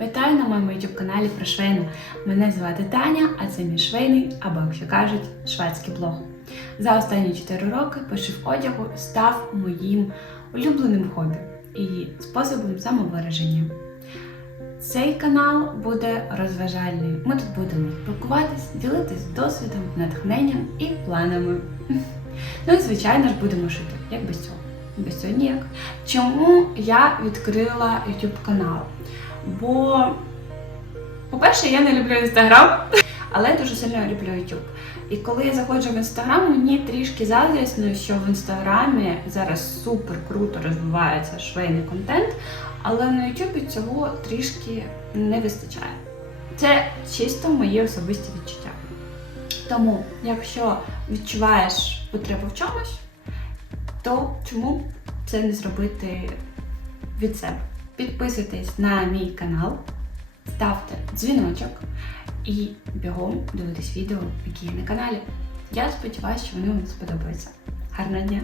Вітаю на моєму youtube каналі про швейну. Мене звати Таня, а це мій швейний, або як кажуть, шведський блог. За останні 4 роки пошив одягу став моїм улюбленим хобі і способом самовираження. Цей канал буде розважальний. Ми тут будемо спілкуватись, ділитись досвідом, натхненням і планами. Ну і звичайно ж будемо шити, як без цього. Без цього ніяк. Чому я відкрила YouTube канал? Бо, по-перше, я не люблю інстаграм, але я дуже сильно люблю YouTube. І коли я заходжу в інстаграм, мені трішки заздрісно, що в інстаграмі зараз супер круто розвивається швейний контент, але на YouTube цього трішки не вистачає. Це чисто мої особисті відчуття. Тому, якщо відчуваєш потребу в чомусь, то чому це не зробити від себе? Підписуйтесь на мій канал, ставте дзвіночок і бігом дивитесь відео, які є на каналі. Я сподіваюся, що вони вам сподобаються. Гарного дня!